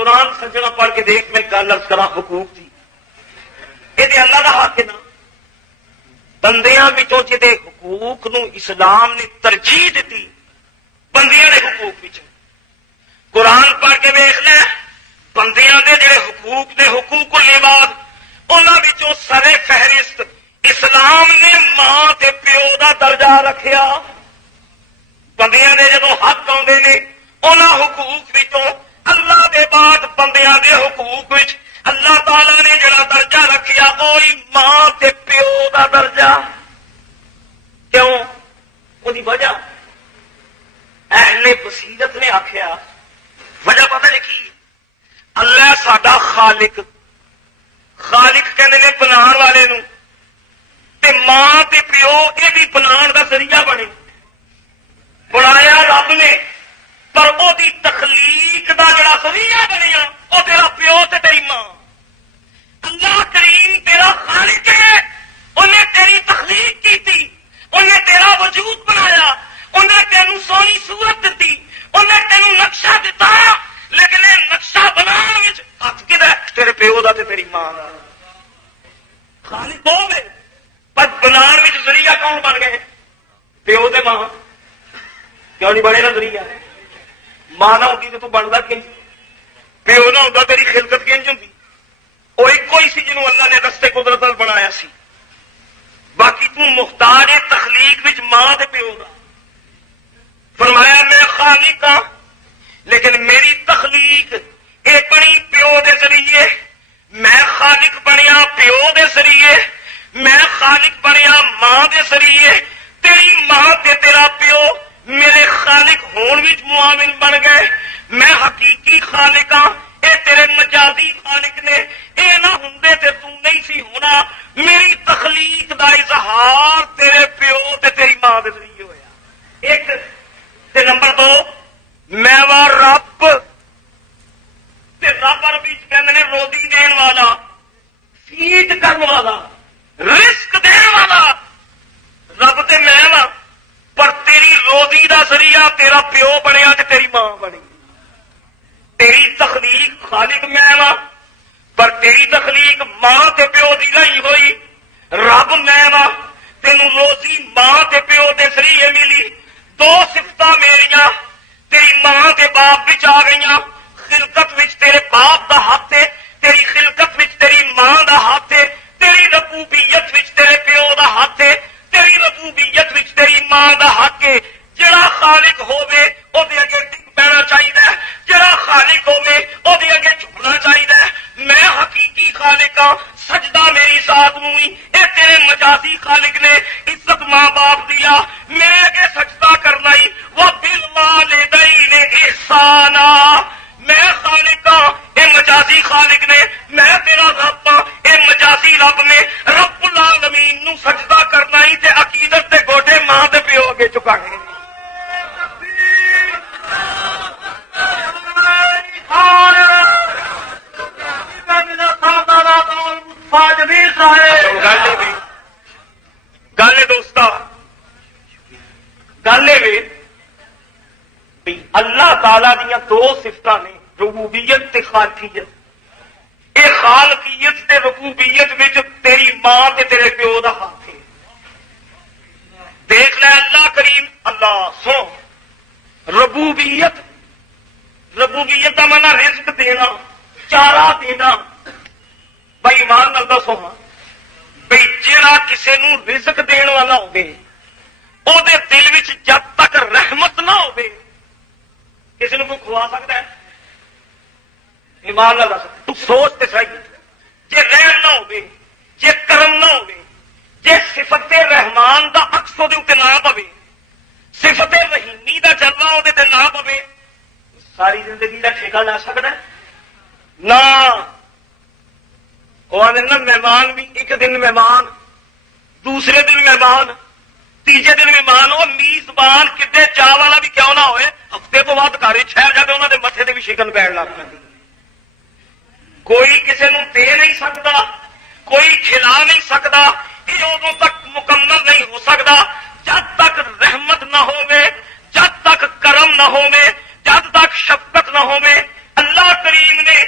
قرآن سجنا پڑھ کے دیکھ میں گل عرض کرا حقوق دی یہ اللہ کا حق ہے نا بندیاں وچوں جے حقوق نو اسلام نے ترجیح دیتی بندیاں دے حقوق وچ قرآن پڑھ کے دیکھ لے بندیاں دے جڑے حقوق نے حقوق العباد انہاں وچوں سر فہرست اسلام نے ماں تے پیو دا درجہ رکھیا بندیاں دے جدوں حق آندے نے انہاں حقوق وچوں اللہ دے بعد بندیاں دے حقوق وچ اللہ تعالی نے جڑا درجہ رکھیا وہی ماں تے پیو دا درجہ کیوں وہی وجہ اہل بصیرت نے آخیا وجہ پتہ لکھی اللہ ساڈا خالق کہندے نے بنان والے نو تے ماں تے پیو یہ بھی بنان دا ذریعہ بنے بنایا رب نے پر او دی تخلیق دا جڑا ذریعہ بنیا او تیرا پیو تے تیری ماں اللہ کریم تیرا خالق ہے انہیں تیری تخلیق کی تھی انہیں تیرا وجود بنایا انہیں تینوں سونی صورت دیتی انہیں تینوں نقشہ دیتا لیکن یہ نقشہ بنانے وچ ہاتھ کدھر تیرے پیو دا تے تیری ماں دا خالق دو میں پر بنان وچ ذریعہ کون بن گئے پیو تے ماں کیوں نہیں بنے نا ذریعہ ماں نہ ہوتی تو بنتا کنج پیو نہ ہوتا تیری خلقت کنج ہوتی وہ ایک ہی سی جنہوں اللہ نے رستے قدرت بنایا سی باقی تو محتاج تخلیق وچ ماں تے پیو دا فرمایا میں خالق ہاں لیکن میری تخلیق اے بنی پیو دے ذریعے میں خالق بنیا پیو دے ذریعے میں خالق بنیا ماں دے ذریعے تیری ماں تے تیرا پیو میرے خالق ہون وچ معاون بن گئے میں حقیقی خالق ہاں اے تیرے مجازی خالق نے اے نہ ہوندے تے تو نہیں سی ہونا میری تخلیق دا اظہار تیرے پیو تے تیری ماں دے ذریعے ہویا ایک تے نمبر 2 میں وا رب تے رب عربی وچ کہندے نے روزی دین والا فیڈ کرن والا رزق دین والا رب تے میں وا پر تیری روزی دا ذریعہ تیرا پیو بنیا تے تیری ماں بنی تیری تخلیق خالق میں وا پر تیری تخلیق ماں تے پیو دی نہیں ہوئی رب میں وا تینوں روزی ماں تے پیو دے ذریعے ملی 2 صفتاں میریاں تیری ماں تے باپ وچ آ گئیاں خلقت وچ تیرے باپ دا ہاتھ ہے تیری خلقت وچ تیری ماں دا ہاتھ ہے تیری ربوبیت وچ تیرے پیو دا ہاتھ ہے تیری ربوبیت وچ تیری ماں دا حق ہے جڑا خالق ہوے او دے اگے ٹک پینا چاہیے جڑا خالق ہوے او دے اگے جھکنا چاہیے میں حقیقی خالق ہاں سجدہ میری ذات نوں ہی اے تیرے مجازی خالق نے عزت ماں باپ دیا میرے اگے سجدہ کرنا ہی وہ بالوالدین احسانا میں خالق ہاں اے مجازی خالق نے میں تیرا رب ہاں اے مجازی رب نے رب العالمین نو سجدہ کرنا ہی تے عقیدت تے گوڈے ماں تے پیو اگے چکانے گل دوستا گل اللہ تعالی دیا 2 صفتاں نے ربوبیت تے خالقیت اے خالقیت تے ربوبیت وچ تیری ماں تے تیرے پیو دا ہاتھ ہے دیکھ لے اللہ کریم اللہ سو ربوبیت دا مانا رزق دینا چارہ دینا بھائی ایمان نال دسو ہاں بھائی جڑا کسے نو رزق دین والا ہوے او دے دل وچ جب تک رحمت نہ ہوے کسی نو کوئی کھوا سکتا ہے ایمان نال دس تو سوچ تے صحیح جے رحم نہ ہوے جے کرم نہ ہوے جے صفت رحمان دا عکس او دے اوتے نہ پوے صفت رحیمی دا جلوہ او دے تے نہ پوے ساری زندگی دا ٹھیکہ لے سکدا ہے نہ وہ آدھے نا مہمان بھی ایک دن مہمان دوسرے دن مہمان تیجے دن مہمان وہ میزبان کتنے چاہ والا بھی کیوں نہ ہوئے ہفتے تو بعد گھر شہر جا کے انہوں نے متے سے بھی شکن پیر لگ پی کوئی کسی نو دے نہیں سکتا کوئی کھلا نہیں سکتا یہ ادو تک مکمل نہیں ہو سکتا جب تک رحمت نہ ہوئے جب تک کرم نہ ہوئے جب تک شفقت نہ ہوئے اللہ کریم نے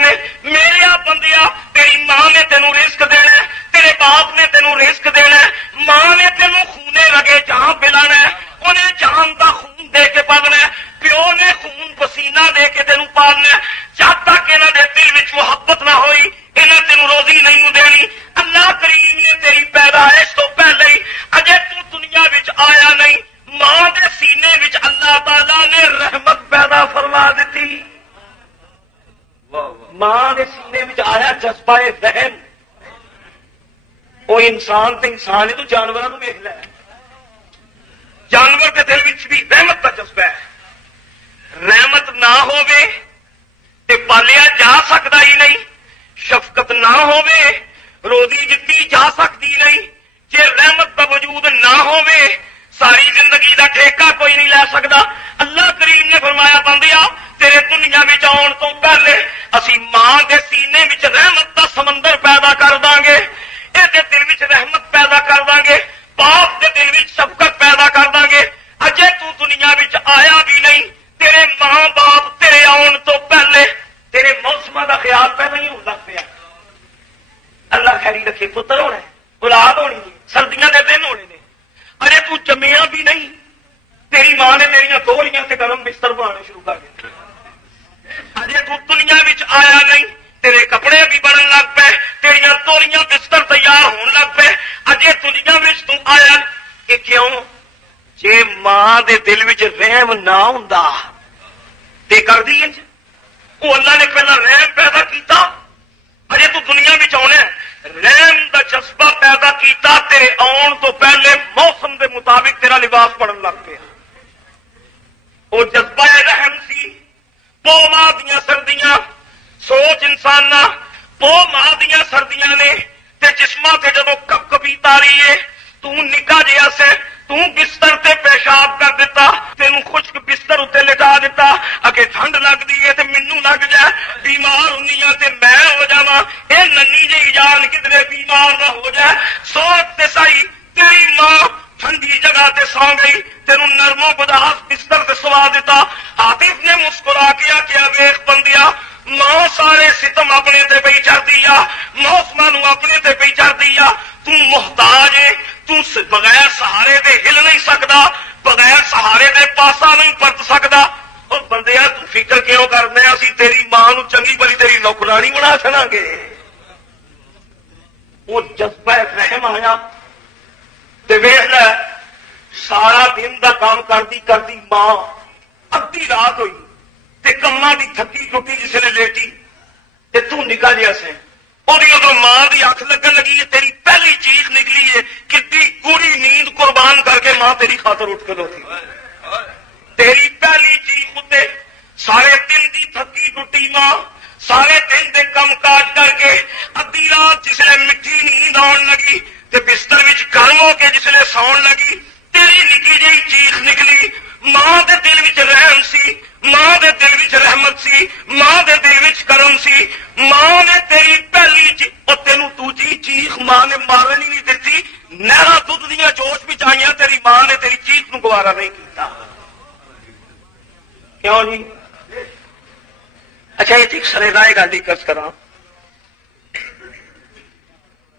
نے میرے بندیا تیری ماں نے تینوں رزق دینا ہے، تیرے باپ نے تینوں رزق دینا ہے، ماں نے تینوں خونے لگے جہاں پلانا ہے، انہیں جان دا خون دے کے پالنا ہے، پیو نے خون پسینہ دے کے تینوں پالنا ہے، جب تک انہاں دے دل وچ محبت نہ ہوئی انہاں تینوں روزی نہیں دینی۔ اللہ کریم نے تیری پیدائش تو پہلے ہی اجے تو دنیا وچ آیا نہیں، ماں دے سینے وچ اللہ تعالی نے رحمت پیدا فرما دیتی۔ ماں دے سینے وچ آیا جذبہ رحم۔ وہ انسان تے انسان ہے تو جانوراں نوں ویکھ لے، جانور کے دل وچ بھی رحمت کا جذبہ ہے، رحمت نہ ہووے تے پالیا جا سکتا ہی نہیں، شفقت نہ ہووے روزی دتی جا سکتی نہیں، جے رحمت کا وجود نہ ہووے ساری زندگی دا ٹھیکہ کوئی نہیں لے سکتا۔ اللہ کریم نے فرمایا بندیا تیرے دنیا وچ آن تو پہلے اسی ماں دے سینے وچ رحمت دا سمندر پیدا کر داں گے، اے دے دل وچ رحمت پیدا کر داں گے، باپ دے دل وچ شفقت پیدا کر داں گے۔ اجے تو دنیا وچ آیا بھی نہیں، تیرے ماں باپ تیرے آن تو پہلے تیرے موسم دا خیال پہ نہیں ہوں لگ پیا۔ اللہ خیری رکھے، پتر ہونا ہے، اولاد ہونی ہے، سردیاں دے دن ہونے نے، اجے تو جمیا بھی نہیں، تیری ماں نے تیریاں تولیاں تے گرم بستر بنانے شروع کر دیتے، اجے تو دنیا وچ آیا نہیں، تیرے کپڑے بھی بنن لگ پے، تیریاں تولیاں بستر تیار ہون لگ پے، اجے دنیا وچ تو آیا کہ کیوں؟ جے ماں دے دل وچ رحم نہ ہوندا تے کر دی انج، وہ اللہ نے پہلا رحم پیدا کیتا، اجے تو دنیا وچ آنا ہے، رحم دا جذبہ پیدا کیتا، تیرے آن تو پہلے موسم دے مطابق تیرا لباس پڑن لگ پیا۔ وہ جذبہ رحم سی، پو ماں دیاں سردیاں، سوچ انسان پو ماں دیاں سردیاں نے تے جسماں تے جدو کپ کپی تاری ہے، تو نکا جہا سے تو بستر تے پیشاب کر دیتا، تینوں خشک بستر اتنے لٹا دیتا، اگے ٹھنڈ لگتی ہے تے مینوں لگ جائے، بیمار ہونی ہے تے میں ہو جاواں، اے ننی جی جان کدھرے بیمار نہ ہو جائے۔ سوچ تے سہی تیری ماں ٹھنڈی جگہ تے سو گئی، تینوں نرم و گداس بستر تے سوا دیتا۔ عاطف نے مسکرا کے کیا ویخ بندیا ماں سارے ستم اپنے تے پئی چڑھ دیا، موسماں نوں اپنے تے پئی چڑھ دیا، تو محتاج ہے، تو بغیر سہارے دے ہل نہیں سکتا، بغیر سہارے دے پاسا نہیں پرت سکتا۔ اور بندیا تو فکر کیوں کرنا، اسی تیری ماں نوں چنگی بلی تیری نوکرانی بنا چھڑاں گے۔ وہ جذبہ رحم آیا تے ویکھ لے سارا دن دا کام کرتی ماں ادھی رات ہوئی تے کماں دی تھکی ٹوٹی جس نے لیٹی تے تو نکا جیا سے ادو ماں دی اکھ لگن لگی ہے، تیری پہلی چیخ نکلی ہے، کتنی گوڑی نیند قربان کر کے ماں تیری خاطر اٹھ کے لوٹی، تیری پہلی چیخ اتنے سارے دن دی تھکی ٹوٹی ماں سارے دن دے کم کاج کر کے ادھی رات جسے مٹھی نیند آن لگی تے بستر وچ گرم ہو کے جسے سون لگی، تیری نکی جی چیخ نکلی۔ ماں دے دل وچ رحم سی، ماں دے دل وچ رحمت سی، ماں دے دل وچ کرم سی، ماں نے تیری پہلی تینوں دوجی چیخ ماں نے مارن ہی نہیں دیتی، نہرا دودھ دیا جوش وچ آئیاں، تیری ماں نے تیری چیخ نو گوارا نہیں کیتا۔ کیوں جی؟ اچھا یہ ایک سرے رائے گل کس کرا،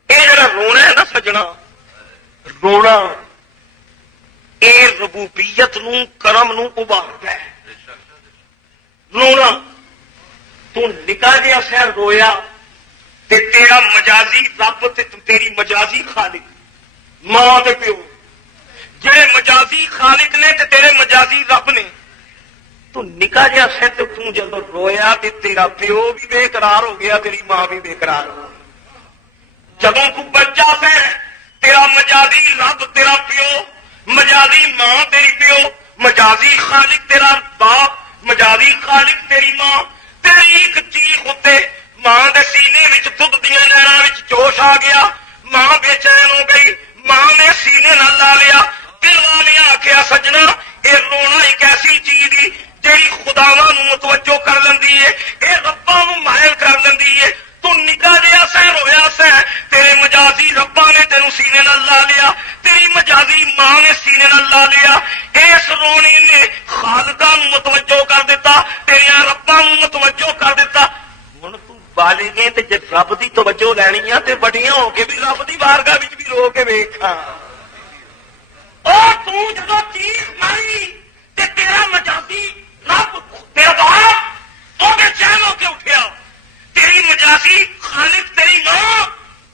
یہ جڑا رونا ہے نا سجنا، رونا اے ربوبیت نو کرم نو ابھاردا ہے۔ رونا تو نکا جہا سہ رویا تے تیرا مجازی رب تے تیری مجازی خالق ماں تے پیو جڑے مجازی خالق نے تے تیرے مجازی رب نے، تو نکا جہا سہ تے تو جدو رویا تے تیرا پیو بھی بے قرار ہو گیا، تیری ماں بھی بے قرار ہو گئی۔ جدوں تو بچہ سہ تیرا مجازی رب تیرا پیو، مجازی ماں تیری پیو، مجازی خالق تیرا باپ، مجازی خالق تیری ماں، تیری ایک چیخ اتے ماں دے سینے وچ دودھ دیاں نہراں وچ جوش آ گیا، ماں بے چین ہو گئی، ماں نے سینے نال لا لیا، دل والے آخیا سجنا اے رونا ایک ایسی چیز دی جیڑی خداواں نوں متوجہ کر لیندی ہے، اے رباں نوں مائل کر لیندی ہے۔ تو نکا جہا سہ رویا سہ تیرے مجازی ربا نے تینوں سینے نال لا لیا، تیری مجازی ماں نے سینے نال لا لیا، اس رونے نے خالقاں نوں متوجہ کر دیتا، تیرے رباں نوں متوجہ کر دیتا۔ ہن تو بالغیں تے جے رب دی توجہ لینی تے بڑیاں ہو کے بھی رب دی بارگاہ وچ بھی رو کے ویکھاں تو جدو چیخ ماری تے تیرا مجازی رب تیرا باپ وہ بے چین ہو کے اٹھیا، تیری مجازی خالق تیری ماں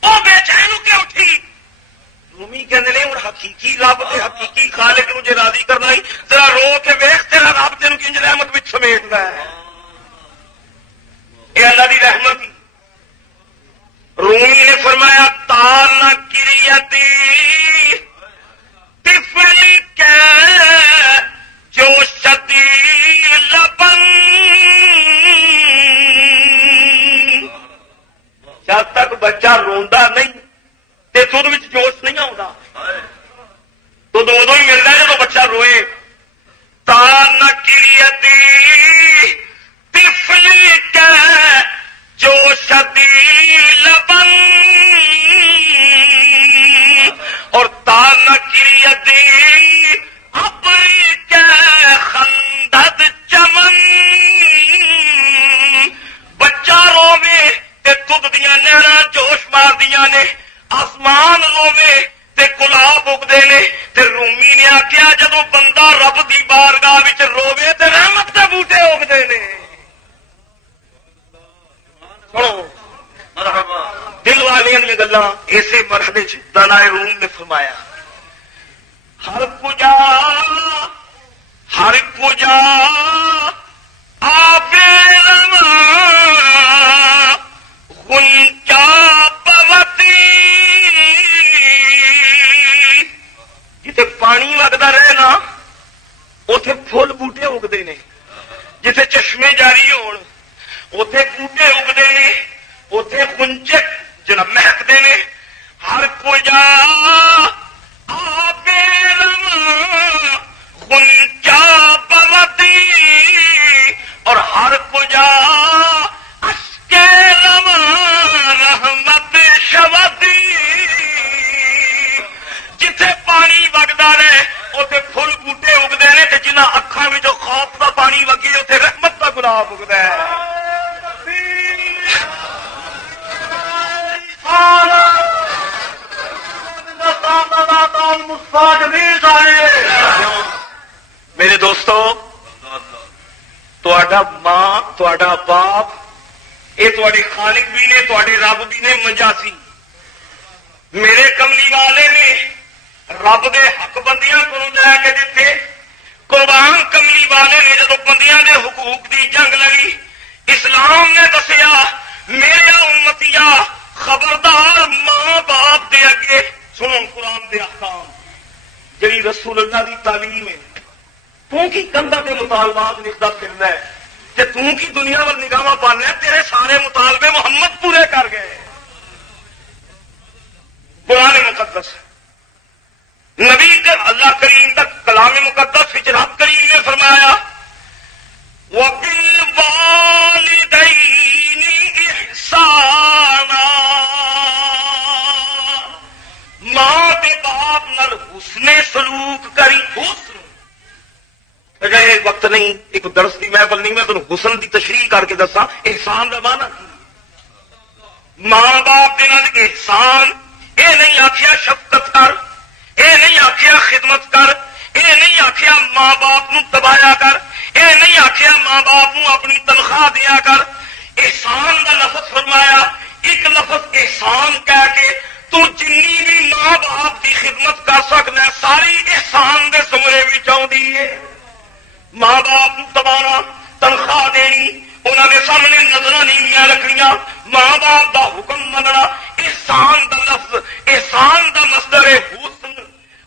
وہ بے چین ہو کے اٹھی۔ رومی کہنے لے ہوں حقیقی رب تے حقیقی خالق مجھے راضی کرنا ہی ذرا رو کے ویخ تیرا رب تینوں کنج رحمت وچ سمیٹدا ہے۔ اے اللہ دی رحمت ہی۔ رومی نے فرمایا تانا کریتی طفل کے جو شدی لبن، جب تک بچہ روندا نہیں تے دودھ وچ جوش نہیں آتا، تو ادو ہی ملتا ہے جب بچہ روئے۔ تا نکریتی طفل کے جو شدی لبن، اور تا نکریتی ابری کے خندد چمن، بچہ روے تے دودھ دیا نہراں جوش مار دیا نے، آسمان روے تے گلاب اگدے نے، تے رومی نے آخیا جدو بندہ رب دی بارگاہ وچ روے تے رحمت دے بوٹے اگدے نے۔ سنو دل والیاں دی گلاں اسی مرحلے چ دانائے روم نے فرمایا ہر کجا آبے رواں غنچہ پوتی، جتھے پانی وگدا رہے نا اوتھے پھول بوٹے اگدے نے، جتھے چشمے جاری ہون اوتھے بوٹے اگدے نے، اوتھے غنچے جنہ مہکدے نے۔ ہر کجا آبے رواں غنچہ پوتی، اور ہر کجا اشکے رواں رحمت شودی، جتھے پانی وگدا رہے اوتھے پھل بوٹے اگدے نے، تے جنہاں اکھاں وچوں خوف دا پانی وگے اوتھے رحمت دا گلاب اگدا ہے۔ میرے دوستو تہاڈا ماں تہاڈا باپ یہ تہاڈے خالق بھی نے، تہاڈے رب بھی نے مجازی۔ میرے کملی والے نے رب دے حق بندیاں کو لے کے دیتے، قربان کملی والے نے جدو بندیاں دے حقوق دی جنگ لگی، اسلام نے دسیا میرا امتیا خبردار ماں باپ دے اگے سنو قرآن دے احکام جی رسول اللہ دی تعلیم ہے۔ تو کی کندھا کے مطالبات لکھتا پھرنا ہے کہ تو کی دنیا وال نگاہ پانا ہے، تیرے سارے مطالبے محمد پورے کر گئے۔ قرآن مقدس نبی کا اللہ کریم کا کلام مقدس ہجرات کریم نے فرمایا وَبِالْوَالِدَيْنِ إِحْسَانًا، ماں تے باپ نال حسن سلوک کری۔ حسن ایک وقت نہیں، ایک درس کی محفل نہیں، میں تمہیں حسن کی تشریح کر کے دساں احسان کا معنی کی۔ ماں باپ کے نال احسان اے نہیں آخیا شفقت کر، اے نہیں آخیا خدمت کر، اے نہیں آخیا ماں باپ نو دبایا کر، اے نہیں آخیا ماں باپ نو اپنی تنخواہ دیا کر۔ احسان کا لفظ فرمایا، ایک لفظ احسان کہہ کے تو جنی بھی ماں باپ کی خدمت کر سکنا ہے ساری احسان دے زمرے وچ آؤندی ہے۔ ماں باپ نو دبانا، تنخواہ دینی، انہوں نے سامنے نظر نیویاں رکھنیاں، ماں باپ دا حکم مننا، احسان دا لفظ، احسان دا مصدر ہے حسن۔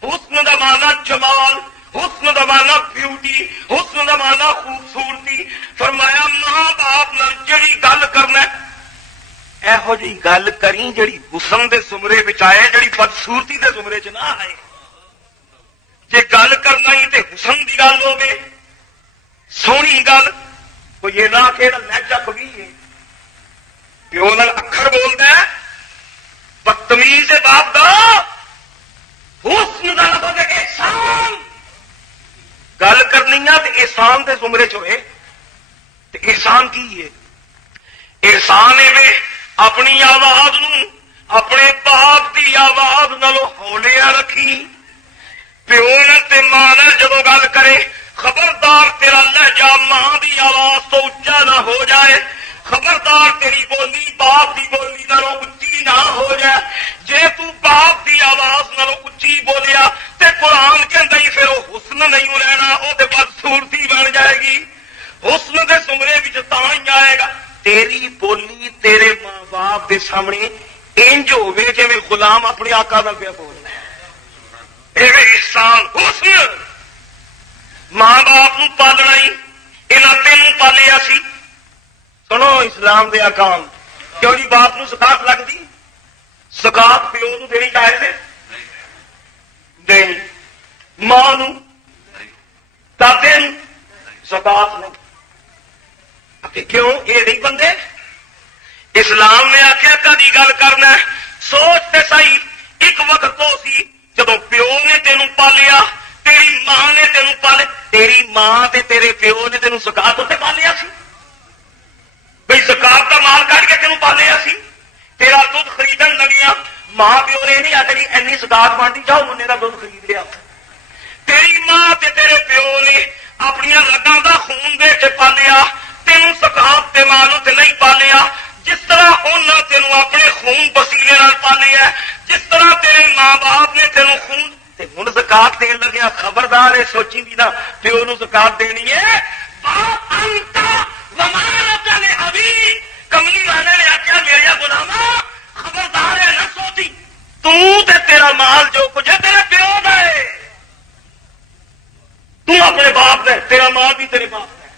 حسن دا معنی جمال، حسن دا معنی بیوٹی، حسن دا معنی خوبصورتی۔ فرمایا ماں باپ نال جڑی گل کرنا ایہو جی گل کری جڑی حسن دے زمرے وچ آئے، جڑی بدصورتی دے زمرے چ نہ آئے۔ جے گل کرنا ہی تے حسن دی گل ہوے، سونی گل، کوئی یہ نہ کہ لہجہ کبھی ہے پیو نال اکھر بولدا ہے، بدتمیز ہے باپ دا، حسن دا لفظ ہے احسان۔ گل کرنی ہے تے احسان دے زمرے چ ہوئے، تے احسان کی ہے؟ احسان ایویں اپنی آواز نو اپنے باپ کی آواز نالوں ہولیا رکھی. پیو تے ماں جدو گل کرے خبردار تیرا لہجہ ماں دی آواز تو اچا نہ ہو جائے. خبردار تیری بولی باپ دی بولی نالوں اچھی نہ ہو جائے. جے تو باپ دی آواز نالوں اچھی بولیا تے قرآن کے اندر پھر وہ حسن نہیں رہنا، وہ تے بدصورتی بن جائے گی. حسن دے سمرے وچ تاں ہی آئے گا تیری بولی تیرے ماں باپ دے سامنے انج ہوے جویں غلام اپنے آقا دا پیا بولنا ہے. ایویں احسان حسن. ماں باپ نو پالنا ہی انہاں تینوں پالیا سی. سنو اسلام دے احکام. کیوں جی باپ نو زکات لگدی؟ زکات پیو نو دینی جائز ہے؟ نہیں. ماں نو دادے نو زکات نہیں. کیوں؟ یہ نہیں بندے. اسلام نے آخیا کدی گل کرنا سوچ تے صحیح. ایک وقت تو سی جدو پیو نے تینوں پالیا، تیری ماں نے تینوں پالے. تیری ماں تے تیرے پیو نے تینوں زکات اتنے پالیا سی. بھئی زکات کا مال کٹ کے تینوں پالیا سی. تیرا دودھ خریدن لگیا ماں پیو نے نہیں آخری اینی زکات بنتی جاؤ منہ کا دودھ خرید لیا. تیری ماں تے تیرے پیو نے اپنی رگاں دا خون دے کے پالیا. تینوں زکات تے مال تے نہیں پالیا. جس طرح انہوں تینوں اپنے خون پسینے نال پالیا، جس طرح تیرے ماں باپ نے تینوں خون ہوں زکات دین لگیا. خبردار ہے سوچی بھی نہ پیو نو زکات دینی ہے. کملی والے نے آخیا میرا غلاما خبردار ہے نہ سوچی تے تیرا مال جو کچھ ہے تیرے پیو دا ہے. تو اپنے باپ ہے، تیرا مال بھی تیرے باپ ہے.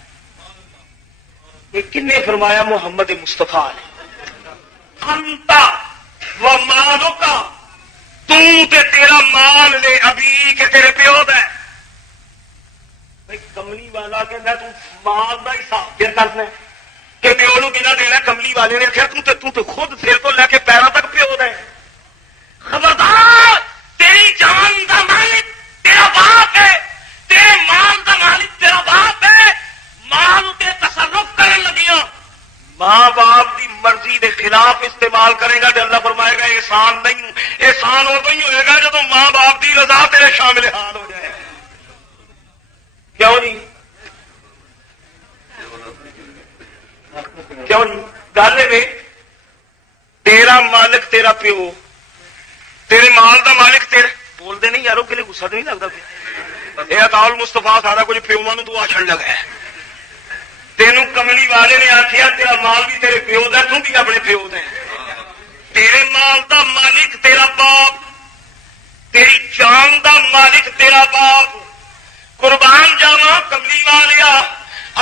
یہ کنے فرمایا؟ محمد مصطفیٰ نے. انتا و مالکا، تے تیرا مال لے ابھی کے تیرے پیو دا ہے. بھائی کملی والا کہنا تو مال دا حساب پھر کرنا کہ پیو نو کہنا دینا. کملی والے نے آخیا تو خود سر تو لے کے پیروں تک پیو دا ہے. خبردار تیری جان دا مالک تیرا باپ ہے، تیرے مال دا مالک تیرا باپ ہے. مال کے تصرف کرن لگیا ماں باپ دی مرضی دے خلاف استعمال کرے گا تو اللہ فرمائے گا احسان نہیں. احسان اور نہیں ہوئے گا جب ماں باپ دی رضا تیرے شامل حال ہو جائے. کیوں نہیں؟ کیوں نہیں؟ گل میں تیرا مالک تیرا پیو، تیرے مال دا مالک تیرے. بولتے نہیں یارو کہ غصہ تو نہیں لگتا پیا؟ یہ اطاعل مصطفیٰ سارا کچھ پیو نو تو آچن لگا ہے. تینوں کملی والے نے آخیا تیرا مال بھی تیرے پیو دا، تو بھی اپنے پیو دا. تیرے مال دا مالک تیرا باپ، تیری جان دا مالک تیرا باپ. قربان جاواں کملی والیا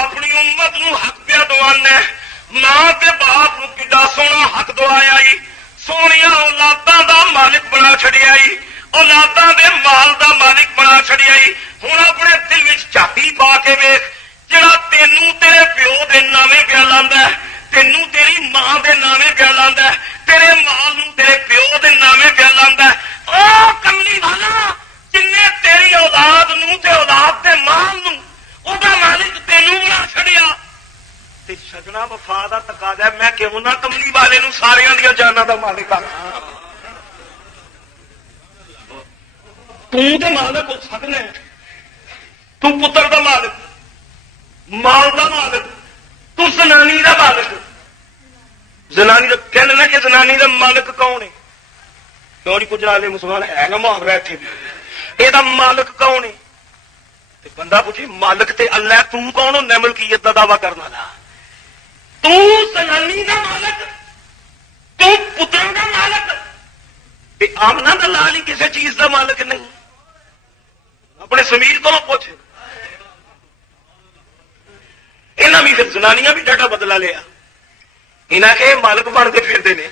اپنی امت نو حق پیا دوانا. ماں تے باپ نو کڈا سونا حق دوایا. سونیا اولاداں دا مالک بنا چھڑیا. اولاداں دے مال دا مالک بنا چھڑیا. ہوں اپنے دل وچ چاتی پا کے ویکھ جڑا تینوں تیرے پیو دے نامے پیا لاندا ہے، تینوں تیری ماں دے نامے پیا لاندا ہے، تیرے مال نو تیرے پیو دے نامے پیا لاندا ہے. او کملی والا جن تیری اولاد نو تے اولاد دے مال نو او دا مالک تینوں بنا چھڑیا. تے سجنا وفا دا تقاضا ہے میں کیوں نہ کملی والے نو ساریاں دی جاناں دا مالک آکھاں. توں تے مالک ہو سکنا ہے، تو پتر دا مالک، مال دا مالک، تو زنانی دا مالک. زنانی دا کہنا نا کہ زنانی دا مالک کون ہے؟ کیوں نہیں کچھ رالے مسلمان ہے نا مار رہے تھے. یہ مالک کون ہے؟ بندہ پوچھے مالک تے اللہ. تو کون ہوں ملکیت دا دعوی کرنا لا؟ تو زنانی دا مالک، تو پتر دا مالک. آمنا دا لال ہی کسی چیز دا مالک نہیں. اپنے سمیر کو پوچھ. انہیں بھی پھر زنانیاں بھی ڈاٹا بدلا لیا. انہیں کہ مالک بن کے پھرتے ہیں.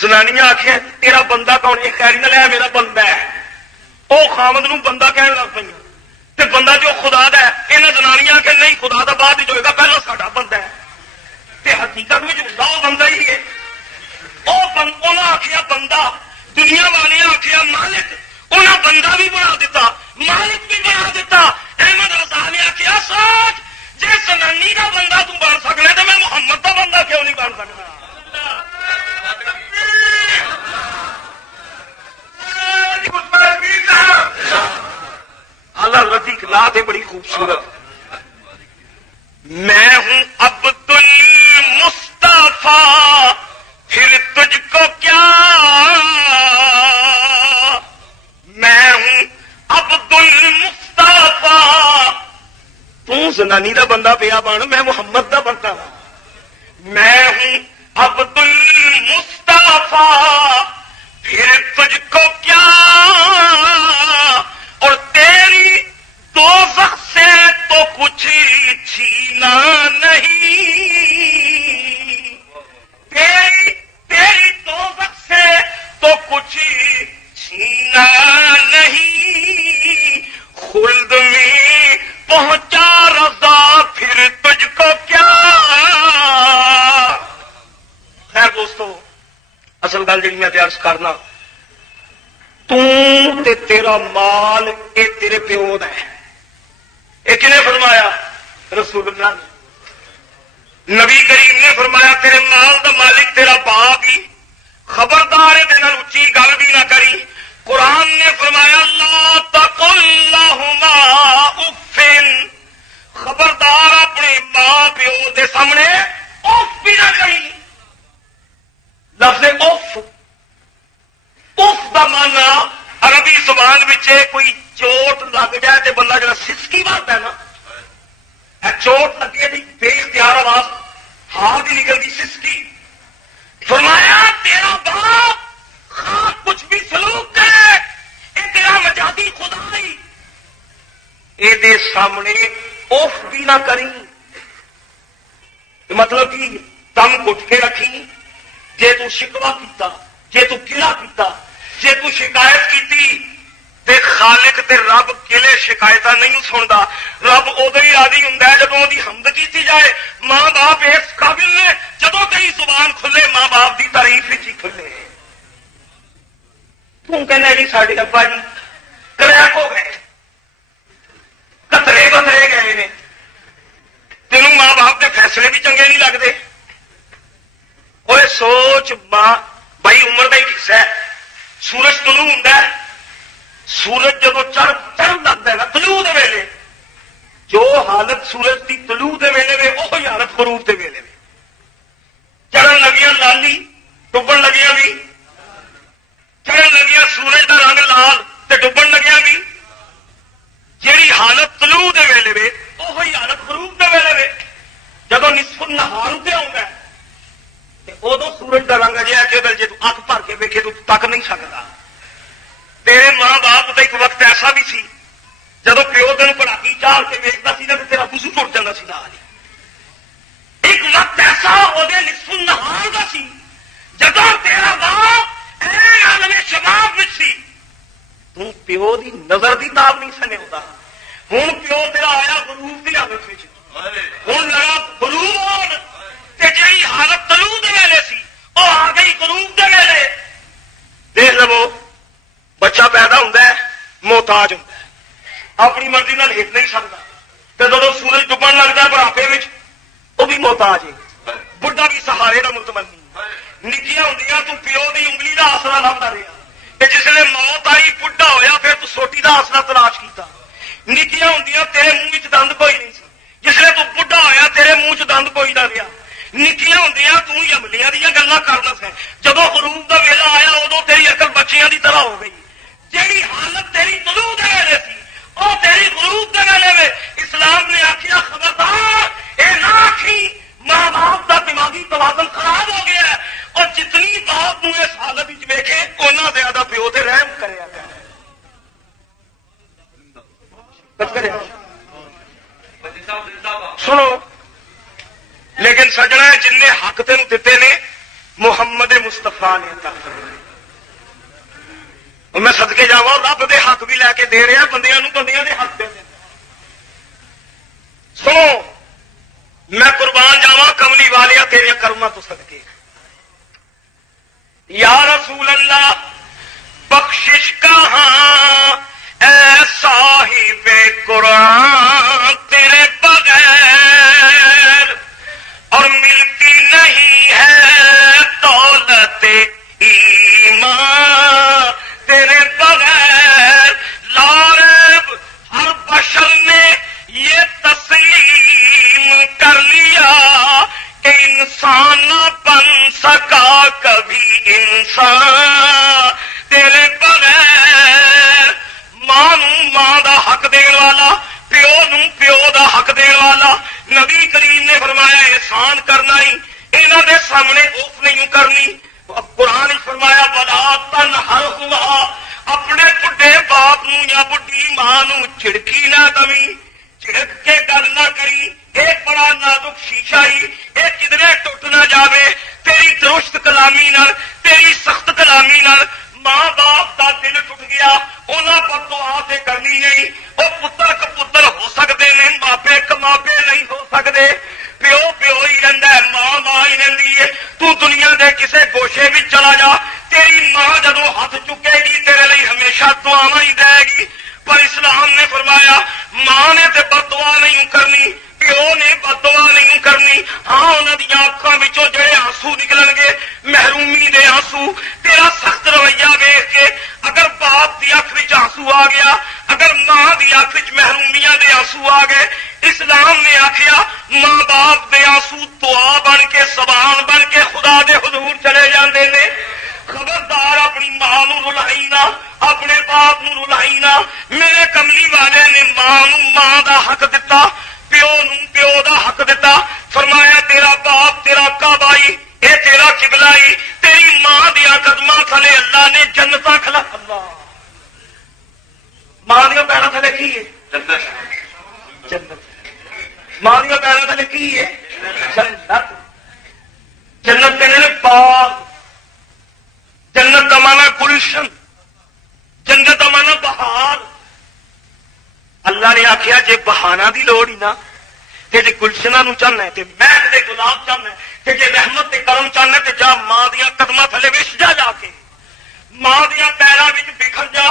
زنانیاں آخیا تیرا بندہ کون ہے؟ خیری نہ لیا میرا بندہ ہے. وہ خامد نو بندہ کہنے لگ پہ تے بندہ جو خدا دا ہے. انہیں زنانیاں کہ نہیں خدا دا بعد جو ہوگا پہلے ساڈا بندہ ہے. تے حقیقت میں جو وہ بندہ ہی ہے. انہیں آخیا بندہ، دنیا والے آخیا مالک. انہیں بندہ بھی بنا دیتا، مالک بھی بنا دیتا. احمد رضا نے آخیا سوچ جی زنانی کا بندہ تو بن سکنا تو میں محمد کا بندہ کیوں نہیں بن سکتا؟ نعت ہے بڑی خوبصورت. میں ہوں عبد المصطفیٰ پھر تجھ کو کیا، میں ہوں عبد المصطفیٰ. تو زنانی دا بندہ پیا بن، میں محمد دا بندہ. میں ہوں عبد المصطفیٰ پھر تجھ کو کیا، اور تیری دوزخ سے تو کچھ چھینا نہیں، تیری دوزخ سے تو کچھ چھینا نہیں، خلد میں پہنچا رضا پھر تجھ کو کیا. خیر دوستو، اصل گل جی میں عرض کرنا، تے تیرا مال یہ تیرے پیو دا ہے. یہ کنے فرمایا؟ رسول اللہ نے. نبی کریم نے فرمایا تیرے مال دا مالک تیرا باپ ہی، خبردار ہے تیرے اچھی گل بھی نہ کری. قرآن نے فرمایا لا تقل لہما اف، خبردار اپنے ماں پیو دے سامنے اف بھی نہ کری. لفظ اف، اف دا مانا عربی زبان وچ کوئی چوٹ لگ جائے تو بندہ جڑا سسکی مارتا ہے نا، چوٹ لگی ہے بے اختیار آواز ہاتھ کی نکلتی سسکی. فرمایا تیرا باپ خواہ کچھ بھی سلوک کرے، یہ تیرا مجازی خدا ہی، یہ سامنے اوف بھی نہ کری. مطلب کہ دم گٹ کے رکھی. جے تو شکوا کیتا، جے تو گلا کیتا، جے تو شکایت کیتی، تے خالق تے رب کلے شکایت نہیں سنتا. رب ادو ہی راضی ہوں جدو وہ حمد کی جائے. ماں باپ اس قابل نے جدو تیری زبان کھلے ماں باپ کی تعریف ہی کھلے. تہنا جی ساڈے ابا جی کریک ہو گئے، کترے بترے گئے نے، تینوں ماں باپ کے فیصلے بھی چنگے نہیں لگتے. وہ سوچ ماں بھائی عمر کا ہی حصہ ہے. سورج طلوع ہوں، سورج جب چڑھ لگتا ہے نا طلوع دے ویلے، جو حالت سورج کی طلوع دے ویلے میں وہی حالت غروب دے ویلے میں. چڑھن لگیاں لالی، ڈبن لگیاں بھی، چڑھن لگیاں سورج کا رنگ لال تے ڈبن لگیاں بھی. جیڑی حالت طلوع دے ویلے میں وہی حالت غروب دے ویلے میں. جب نصف النہار تے آؤں گا ادو سورج کا رنگ اجا کہ جی تو اک بھر کے ویکھے تو تک نہیں سکتا. تیرے ماں باپ کا ایک وقت ایسا بھی سی جب پیو تین پڑاکی چال کے ویکتا سی نا تو تیرا وضو ٹوٹ جاتا سی. ایک وقت ایسا وہ نصف النہار کا سی جب تیرا باپ عالم شباب میں سی، تو پیو دی نظر دی تاب نہیں سنے ہوتا. ہوں پیو تیرا آیا غروب کی حالت میں، ہوں لگا غروب اور جی حالت طلوع دے ویلے سی وہ آ گئی غروب دے ویلے. دیکھ لو بچہ پیدا ہوتا ہے محتاج ہوتا ہے، اپنی مرضی نال ہٹ نہیں سکتا. جب سورج ڈبن لگتا ہے بڑھاپے میں وہ بھی محتاج ہے. بڑھا بھی سہارے کا متمنی. نکیاں ہوں تو پیو کی انگلی کا آسرا لبتا رہا، جس نے موت آئی بڑھا ہویا پھر تو سوٹی کا آسرا تلاش کیتا. نکیاں ہوں تیرے منہ چ دند کوئی نہیں سی، جس نے تو بڑھا ہویا تیرے منہ چ دند کوئی نہ رہا. نکیاں ہوں تملیاں دیا گلا کرنا سا، جب غروب کا ویلا آیا ادو تیری عقل بچیاں دی طرح ہو گئی. جیڑی حالت تیری طلوع دے ویلے سی وہ تیری غروب دے ویلے میں. اسلام نے آخیا خبردار اے نہ آخی ماں باپ کا دماغی توازن خراب ہو گیا ہے، اور جتنی باپ نو اس حالت ویکھے اُنہ زیادہ پیو تے رحم کریا کرے. سنو لیکن سجنا جن نے حق تین دیتے نے محمد مصطفیٰ نے عطا فرمائے. میں صدقے جاواں رب دے حق بھی لے کے دے رہا، بندیاں نو بندیاں دے حق دے دے. سنو میں قربان جاواں کملی والیا تیرے کرما تو صدقے. یا رسول اللہ بخشش کہاں اے صاحب قرآن تیرے بغیر، اور ملتی نہیں ہے دولت ایمان تیرے بغیر. لارب ہر بشر نے نہیں، انہاں دے سامنے اوف نہیں کرنی۔ قرآن نے فرمایا ولا تنہرہما، اپنے بڈھے باپ نو یا بڈھی ماں نو چھڑکی نہ دویں، چھڑک کے گل نہ کری، ایک بڑا نازک شیشہ ہی یہ کدھرے ٹوٹ نہ جاوے تیری درست کلامی نال، تیری سخت کلامی نال۔ ماں باپ کا دل ٹوٹ گیا، انہاں پر دعا تے کرنی نہیں، وہ پتر کپتر ہو سکتے ہیں، ماپے کماپے نہیں ہو سکتے۔ پیو پیو ہی رہندا ہے، ماں ماں ہی رہندی ہے۔ تو دنیا دے کسے گوشے بھی چلا جا، تیری ماں جدوں ہاتھ چکے گی تیرے لیے ہمیشہ دعاواں ہی دے گی۔ پر اسلام نے فرمایا ماں نے تے بد دعا نہیں کرنی، پیو نے بد دعا نہیں کرنی۔ ہاں انہاں دی آنکھاں وچوں جڑے آنسو نکلن گے محرومی دے آنسو، تیرا سخت رویہ ویکھ کے اگر باپ دی اکھ وچ آنسو آ گیا، اگر ماں دی اکھ وچ محرومیاں دے آنسو آ گئے، اسلام نے آکھیا ماں باپ دے آنسو دعا بن کے سبان بن کے خدا دے حضور چلے جاندے نے۔ خبردار اپنی ماں نو رلائی نہ، اپنے باپ نو رلائی نہ۔ میرے کملی والے نے ماں نو ماں دا حق دتا، پیو نو پیو دا حق دتا۔ فرمایا تیرا باپ تیرا کعبائی، اے تیرا قبلائی، تیری ماں دیا قدماں تھلے اللہ نے جنتاں کھلا۔ اللہ ماں دیا پیراں تھلے کی ہے؟ جنت۔ ماں دیا پیراں تھلے کی ہے؟ جنت۔ جنت کہنے نے باغ، جنت کا مانا گلشن، جنت کا مانا بہار۔ اللہ نے آخیا جے بہانا دی لوڑ ہی نہ، تے جے گلشناں نو چاہنا ہے تے مہک دے گلاب چاہنا ہے تے جے رحمت تے کرم چاہنا ہے تے جا ماں دیاں قدماں تھلے وچ جا کے ماں دیاں پیراں وچ بکھر جا،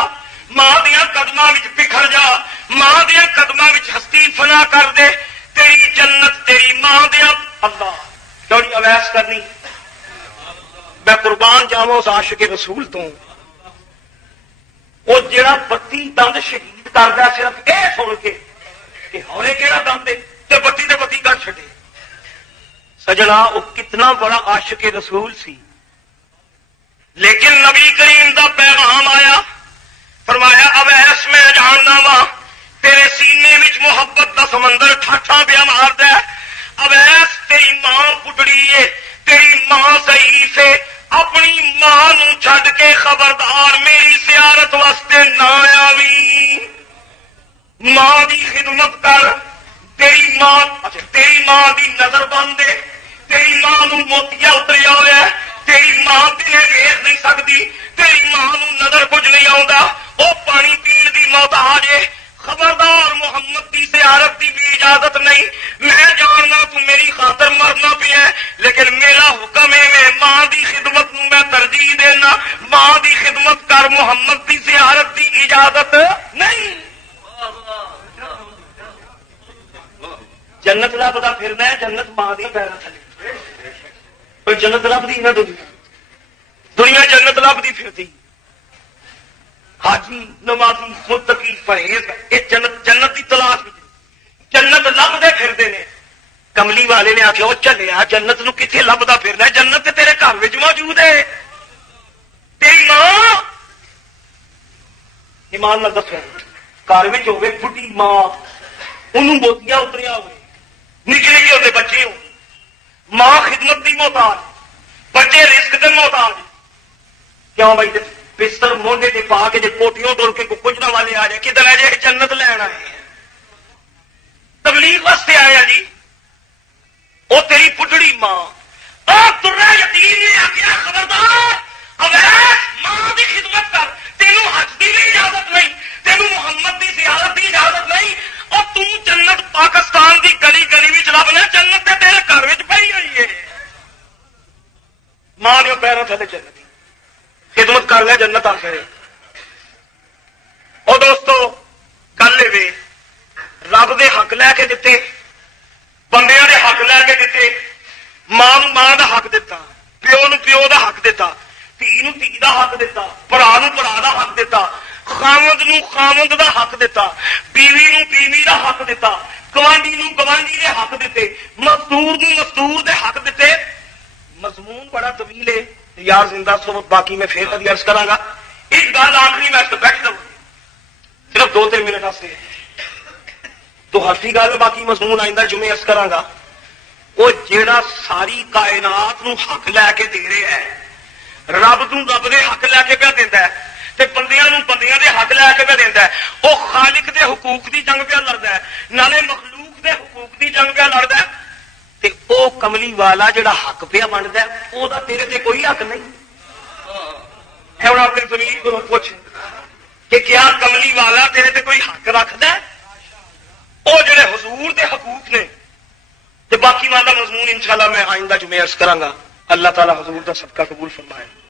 ماں دیاں قدماں وچ بکھر جا، ماں دیاں قدماں وچ ہستی فنا کر دے، تیری جنت تیری ماں دیاں۔ اللہ تھوڑی اویس کرنی، میں قربان جاواں اس عاشق رسول تو، وہ جڑا بتی دند شہید کردا صرف اے سن کے کہ ہورے کیڑا دند ہے تے بتی تے بتی کر چھڈے۔ سجنا وہ کتنا بڑا عاشق رسول سی، لیکن نبی کریم دا پیغام آیا، فرمایا اویس میں جاننا وا تیرے سینے وچ محبت دا سمندر ٹھاٹھا پیا ماردا ہے۔ اویس تیری ماں بڈڑی ہے، تیری ماں ضعیف ہے، اپنی ماں نو چھڈ کے خبردار میری زیارت واسطے نہ آوی، ماں دی خدمت کر۔ تیری ماں دی نظر بند ہے، تیری ماں نو موتیا اتریا ہوا ہے، تیری ماں تیرے ویکھ نہیں سکتی، تیری ماں نو نظر کچھ نہیں آتا، وہ پانی پین دی محتاج ہے۔ خبردار محمد کی زیارت کی بھی اجازت نہیں۔ میں جاننا تو میری خاطر مرنا پیا ہے، لیکن میرا حکم ہے میں ماں دی خدمت نو میں ترجیح دینا، ماں دی خدمت کر، محمد کی زیارت کی اجازت نہیں۔ جنت لبدا پھرنا ہے، جنت ماں دی پیراں تھلے، کوئی جنت لبدی نہ دنیا جنت لبدی پھرتی۔ حاجی نمازی متقی پرہیز یہ جنت کی تلاش جنت لبدے پھرتے ہیں۔ کملی والے نے آخیا وہ چلیا جنت نو کتنے لبدا پھرنا ہے، جنت تے تیرے گھر وچ موجود ہے۔ تیری ماں ایمان نہ دسو گھر وچ ہوے بڈھی ماں، انہوں موتیاں اتریا ہوئے، نکلے گی ہوتے بچے ہو، ماں خدمت دی محتاج، بچے رزق دے محتاج۔ کیوں بھائی بستر موڈے سے پا کے کوٹیوں توڑ کے کچنا والے آ جائے کدھر آ جائے جنت لینا ہے، تبلیغ واسطے آیا جی۔ وہ تیری پٹڑی ماں ترا یتیم نے آخیا خبردار اویس ماں کی خدمت کر، تینوں حج کی بھی اجازت نہیں، تینوں محمد کی زیارت کی اجازت نہیں، اور تو جنت پاکستان کی گلی گلی میں لبنا، جنت تے تیرے گھر میں پئی ہوئی ہے۔ ماں نے پیروں تھلے جنت خدمت کر لیا جنت آ گئے۔ اور دوستو گل یہ رب دے حق لے کے دیتے، بندیاں دے حق لے کے دیتے، ماں نو ماں دا حق دیتا، پیو نو پیو دا حق دیتا، دھی نو دھی دا حق دیتا، بھرا نو بھرا دا حق دیتا، خامد نو خامد دا حق دیتا، بیوی نو بیوی دا حق دیتا، گوانڈی نو گوانڈی دے حق دیتے، مزدور نو مزدور دے حق دیتے۔ مضمون بڑا طویل ہے یار، زندہ صحبت باقی میں پھر کبھی عرض کراں گا۔ ایک گل آخری میں بیٹھ جاؤں صرف 2-3 منٹ واسطے، تو ہفتی گل باقی مضمون آئندہ جمعے عرض کراں گا۔ وہ جیڑا ساری کائنات نو حق لے کے دے رہا ہے، رب نو رب دے حق لے کے پیا دیندا ہے تے بندیاں نو بندیاں دے حق لے کے پیا دیندا ہے، وہ خالق دے حقوق دی جنگ پیا لڑدا ہے، نالے مخلوق دے حقوق دی جنگ پیا لڑدا ہے، تے او کملی والا جڑا حق پیا بندا ہے او دا تیرے تے کوئی حق نہیں ہے۔ ہن اپنے زمین کو پوچھ کہ کیا کملی والا تیرے تے کوئی حق رکھدا ہے؟ او جڑے حضور دے حقوق نے تے باقی والا مضمون انشاءاللہ میں آئندہ جمعے عرض کراں گا۔ اللہ تعالی حضور دا صدقہ قبول فرمائے۔